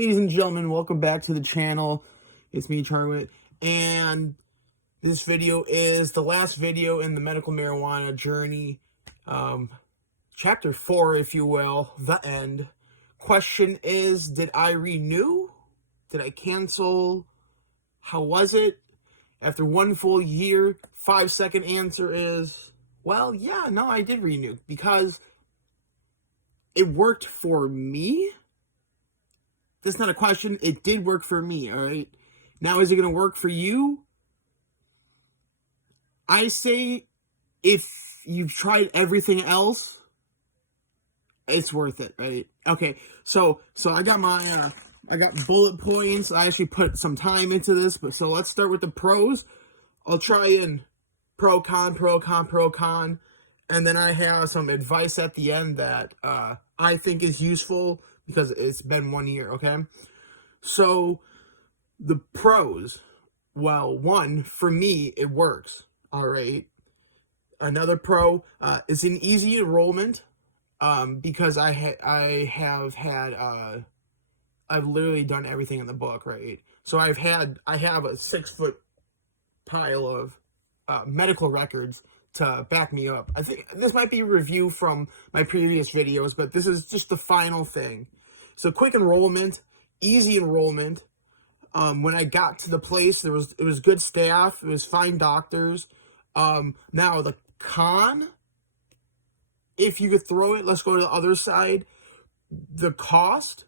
Ladies and gentlemen, welcome back to the channel. It's me, Charwit, and this video is the last video in the medical marijuana journey. Chapter 4, if you will, the end. Question is, did I renew? Did I cancel? How was it? After 1 full year, 5-second answer is, well, yeah, no, I did renew because it worked for me. That's not a question. It did work for me, all right? Now, is it going to work for you? I say if you've tried everything else, it's worth it, right? Okay, so I got my, I got bullet points. I actually put some time into this, but so let's start with the pros. I'll try and pro, con, and then I have some advice at the end that I think is useful because it's been 1 year, okay? So, the pros, well, one, for me, it works, all right? Another pro is an easy enrollment because I've literally done everything in the book, right? So I have a 6-foot pile of medical records to back me up. I think this might be a review from my previous videos, but this is just the final thing. So quick enrollment, easy enrollment. When I got to the place, it was good staff, it was fine doctors. Now the con, if you could throw it, let's go to the other side. The cost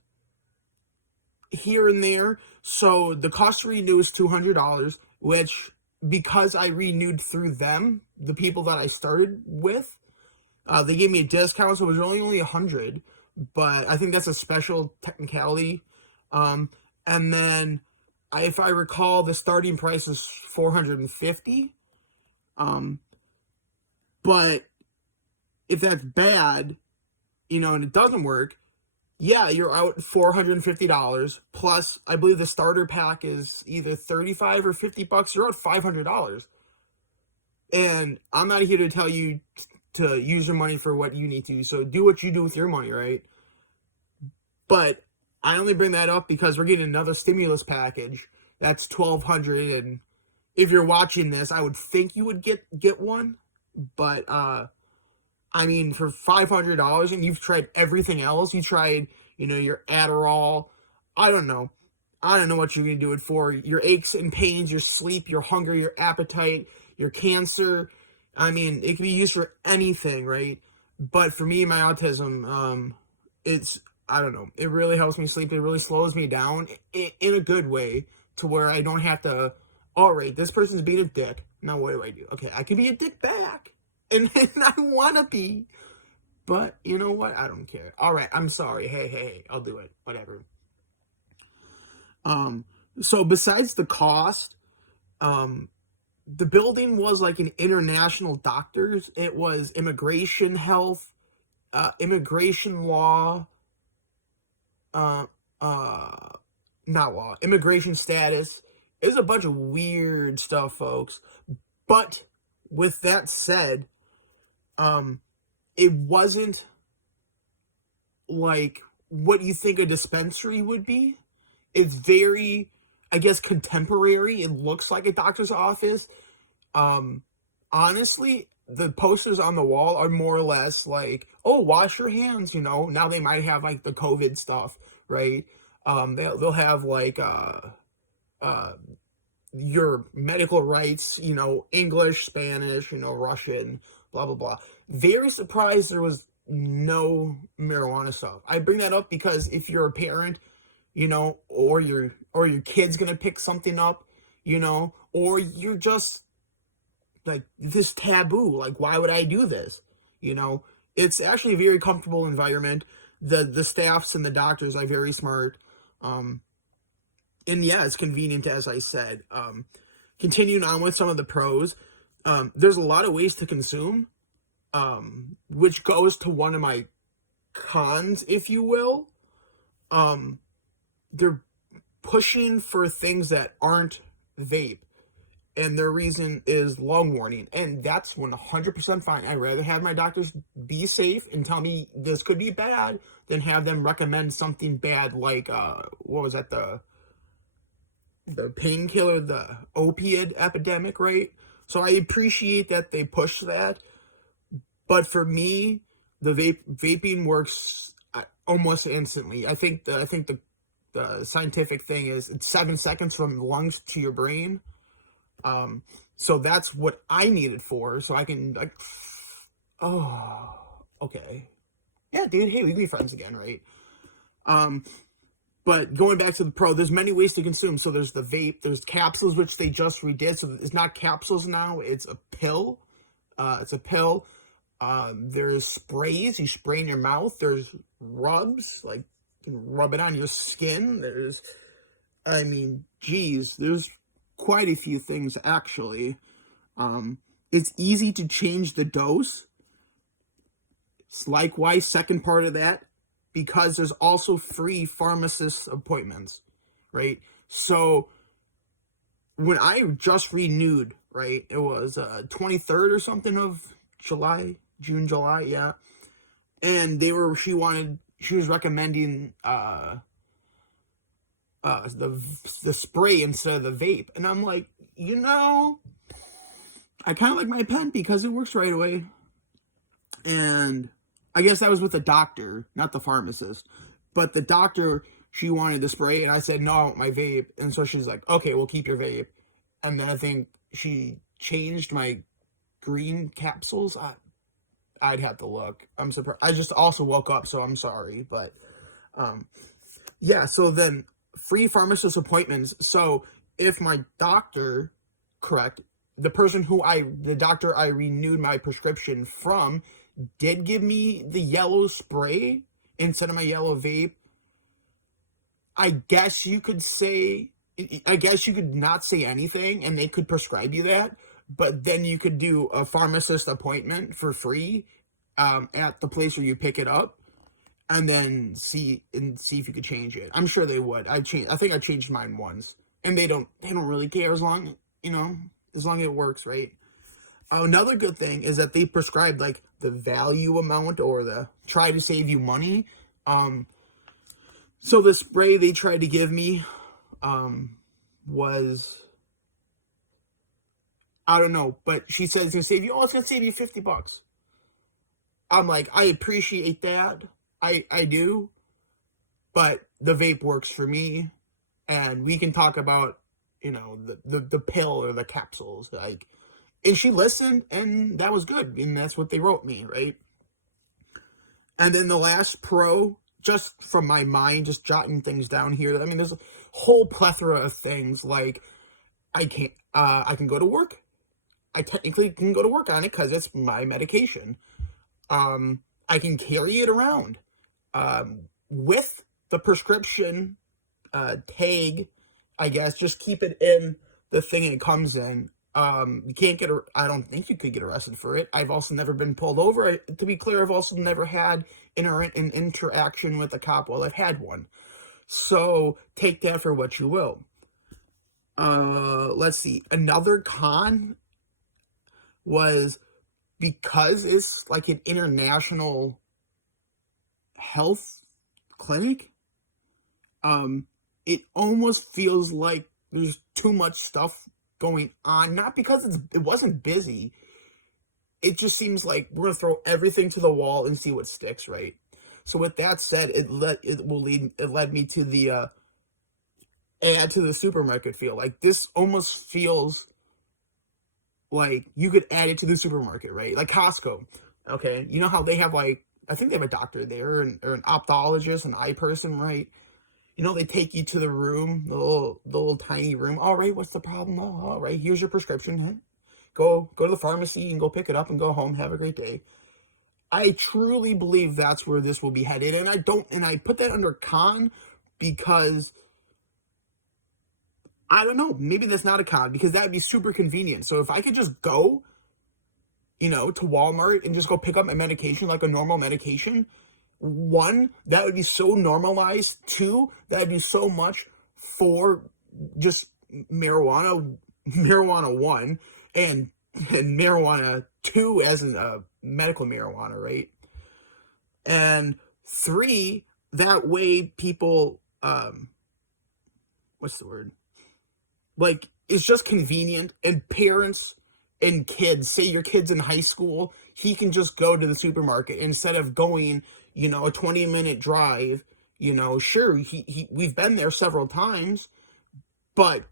here and there. So the cost to renew is $200, which because I renewed through them, the people that I started with, they gave me a discount, so it was only $100. But I think that's a special technicality. And then, if I recall, the starting price is $450. But if that's bad, and it doesn't work, yeah, you're out $450. Plus, I believe the starter pack is either $35 or $50. You're out $500. And I'm not here to tell you to use your money for what you need to. So do what you do with your money, right? But I only bring that up because we're getting another stimulus package. That's $1,200, and if you're watching this, I would think you would get one. But I mean, for $500, and you've tried everything else. You tried, your Adderall. I don't know what you're gonna do it for. Your aches and pains, your sleep, your hunger, your appetite, your cancer. I mean, it can be used for anything, right? But for me, my autism, I don't know. It really helps me sleep. It really slows me down in a good way to where I don't have to, all right, this person's being a dick. Now what do? Okay, I can be a dick back. And I want to be. But you know what? I don't care. All right, I'm sorry. Hey, I'll do it. Whatever. So besides the cost, the building was like an international doctor's. It was immigration health, immigration law, not law, immigration status. It was a bunch of weird stuff, folks. But with that said, it wasn't like what you think a dispensary would be. It's very, I guess, contemporary. It looks like a doctor's office. Honestly, the posters on the wall are more or less like, oh, wash your hands, Now they might have like the COVID stuff, right? They'll have like your medical rights, English, Spanish, Russian, blah blah blah. Very surprised there was no marijuana stuff. I bring that up because if you're a parent, or your kid's gonna pick something up, or you're just like, this taboo, like, why would I do this? It's actually a very comfortable environment. The staffs and the doctors are very smart. And yeah, it's convenient, as I said. Continuing on with some of the pros, there's a lot of ways to consume, which goes to one of my cons, if you will. They're pushing for things that aren't vape, and their reason is lung warning, and that's 100% fine. I'd rather have my doctors be safe and tell me this could be bad than have them recommend something bad like what was that, the painkiller, the opiate epidemic, right? So I appreciate that they push that, but for me, the vaping works almost instantly. I think the scientific thing is it's 7 seconds from the lungs to your brain. So that's what I need it for. So I can like, oh, okay, yeah, dude. Hey, we can be friends again, right? But going back to the pro, there's many ways to consume. So there's the vape, there's capsules, which they just redid. So it's not capsules now, it's a pill. It's a pill. There's sprays you spray in your mouth. There's rubs, like you can rub it on your skin. I mean, geez, there's quite a few things actually. It's easy to change the dose. It's likewise, second part of that, because there's also free pharmacist appointments, right? So when I just renewed, right, it was 23rd or something of July, June, July, yeah. And she was recommending the spray instead of the vape. And I'm like, I kind of like my pen because it works right away. And I guess that was with the doctor, not the pharmacist. But the doctor, she wanted the spray, and I said, no, I want my vape. And so she's like, okay, we'll keep your vape. And then I think she changed my green capsules. I'd have to look. I'm surprised. I just also woke up, so I'm sorry. But, yeah, so then free pharmacist appointments. So if my doctor, correct, the doctor I renewed my prescription from did give me the yellow spray instead of my yellow vape, I guess you could not say anything and they could prescribe you that, but then you could do a pharmacist appointment for free at the place where you pick it up, and then see if you could change it. I'm sure they would. I think I changed mine once, and they don't really care as long as it works, right? Another good thing is that they prescribed like the value amount or the try to save you money. So the spray they tried to give me was, I don't know, but she said it's gonna save you. Oh, it's gonna save you $50. I'm like, I appreciate that. I do, but the vape works for me, and we can talk about the pill or the capsules, like. And she listened, and that was good. And that's what they wrote me, right? And then the last pro, just from my mind, just jotting things down here. I mean, there's a whole plethora of things. Like, I can go to work. I technically can go to work on it because it's my medication. I can carry it around with the prescription tag, I guess. Just keep it in the thing it comes in. You can't I don't think you could get arrested for it. I've also never been pulled over. To be clear, I've also never had an interaction with a cop while I've had one. So take that for what you will. Let's see. Another con was because it's like an international health clinic, it almost feels like there's too much stuff going on. Not because it wasn't busy. It just seems like we're gonna throw everything to the wall and see what sticks, right? So with that said, it led me to the add to the supermarket feel. Like, this almost feels like you could add it to the supermarket, right? Like Costco. Okay, you know how they have, like, I think they have a doctor there, or an ophthalmologist, an eye person, right? They take you to the room, the little tiny room. All right, what's the problem? Oh, all right, here's your prescription. Go to the pharmacy and go pick it up and go home. Have a great day. I truly believe that's where this will be headed, and I put that under con because I don't know. Maybe that's not a con, because that'd be super convenient. So if I could just go, to Walmart and just go pick up my medication like a normal medication. One, that would be so normalized. Two, that would be so much for just marijuana one, and marijuana two as in medical marijuana, right? And 3, that way people, what's the word? Like, it's just convenient, and parents and kids, say your kid's in high school, he can just go to the supermarket instead of going, a 20-minute drive. Sure, we've been there several times, but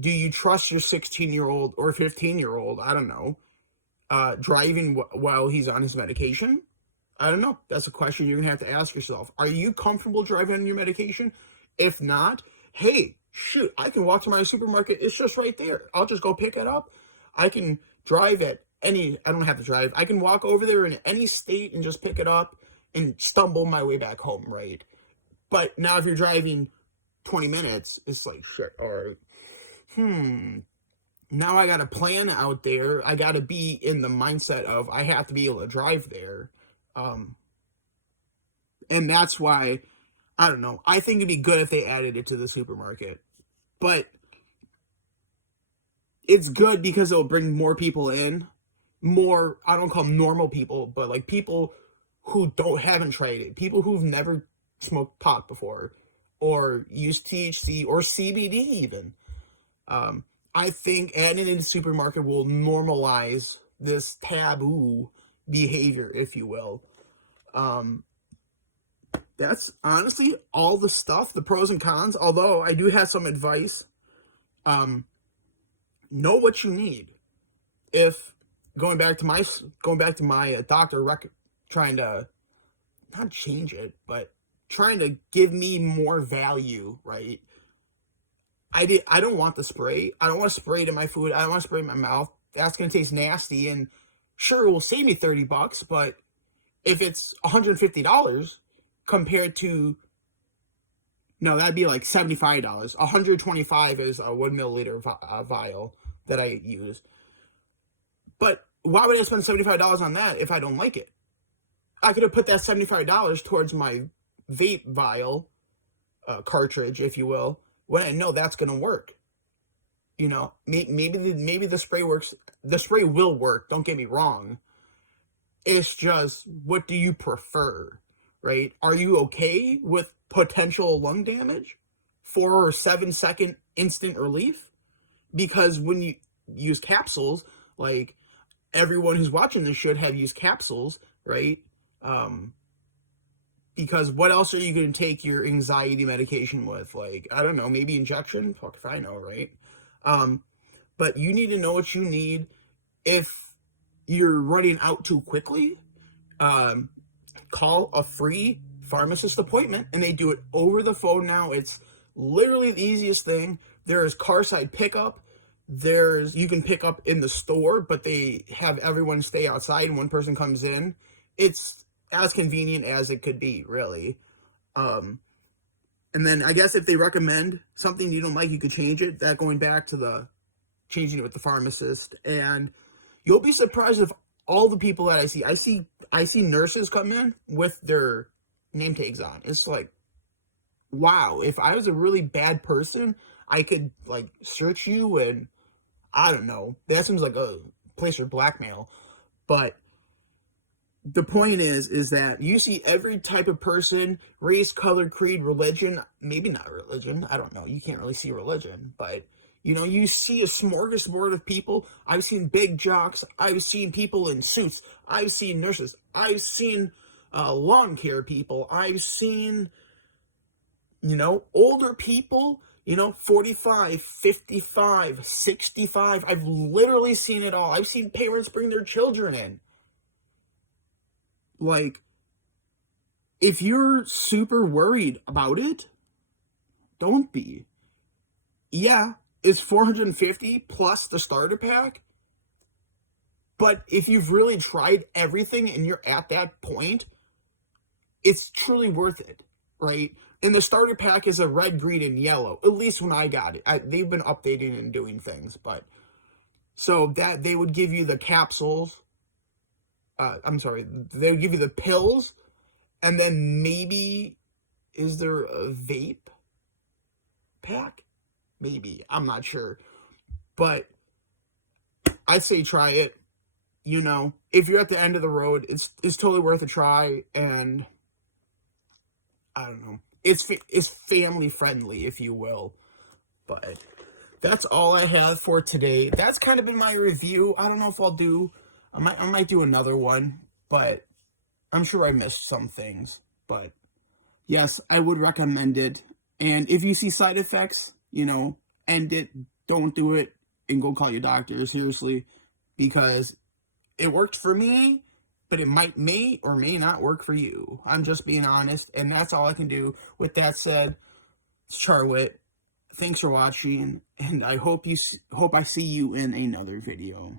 do you trust your 16-year-old or 15-year-old, I don't know, driving while he's on his medication? I don't know. That's a question you're going to have to ask yourself. Are you comfortable driving on your medication? If not, hey, shoot, I can walk to my supermarket. It's just right there. I'll just go pick it up. I can drive I don't have to drive. I can walk over there in any state and just pick it up and stumble my way back home, right? But now if you're driving 20 minutes, it's like, shit, or, now I got to plan out there. I got to be in the mindset of I have to be able to drive there. Um, and that's why, I don't know. I think it'd be good if they added it to the supermarket. But it's good because it'll bring more people in. More, I don't call them normal people, but like people who haven't tried it. People who've never smoked pot before or used THC or CBD even. I think adding it in the supermarket will normalize this taboo behavior, if you will. That's honestly all the stuff, the pros and cons. Although I do have some advice. Know what you need. If going back to my doctor trying to not change it, but trying to give me more value, right? I don't want the spray. I don't want to spray it in my food. I don't want to spray it in my mouth. That's gonna taste nasty, and sure, it will save me $30, but if it's $150 compared to, no, that'd be like $75. $125 is a 1 milliliter vial that I use. But why would I spend $75 on that if I don't like it? I could have put that $75 towards my vape vial, cartridge, if you will, when I know that's going to work. Maybe the spray works. The spray will work. Don't get me wrong. It's just, what do you prefer, right? Are you okay with potential lung damage? 4 or 7 second instant relief? Because when you use capsules, like everyone who's watching this should have used capsules, right? Because what else are you going to take your anxiety medication with? Like, I don't know, maybe injection? Fuck if I know, right? But you need to know what you need. If you're running out too quickly, call a free pharmacist appointment, and they do it over the phone now. It's literally the easiest thing. There is carside pickup. You can pick up in the store, but they have everyone stay outside and one person comes in. It's as convenient as it could be, really. And then I guess if they recommend something you don't like, you could change it. That going back to the changing it with the pharmacist, and you'll be surprised if all the people that I see nurses come in with their name tags on. It's like, wow, if I was a really bad person, I could like search you, and I don't know. That seems like a place for blackmail. But the point is that you see every type of person, race, color, creed, religion, maybe not religion. I don't know. You can't really see religion, but you see a smorgasbord of people. I've seen big jocks. I've seen people in suits. I've seen nurses. I've seen lawn care people. I've seen, older people, 45, 55, 65. I've literally seen it all. I've seen parents bring their children in. Like, if you're super worried about it, don't be. Yeah, it's $450 plus the starter pack. But if you've really tried everything and you're at that point, it's truly worth it, right? And the starter pack is a red, green, and yellow. At least when I got it. They've been updating and doing things, but so that they would give you the capsules. I'm sorry, they would give you the pills, and then maybe, is there a vape pack? Maybe, I'm not sure, but I say try it. If you're at the end of the road, it's totally worth a try. And I don't know. It's family friendly, if you will. But that's all I have for today. That's kind of been my review. I don't know if I might do another one, but I'm sure I missed some things. But yes, I would recommend it. And if you see side effects, end it. Don't do it, and go call your doctor, seriously, because it worked for me, but it may or may not work for you. I'm just being honest, and that's all I can do. With that said, it's Charlotte. Thanks for watching, and I hope I see you in another video.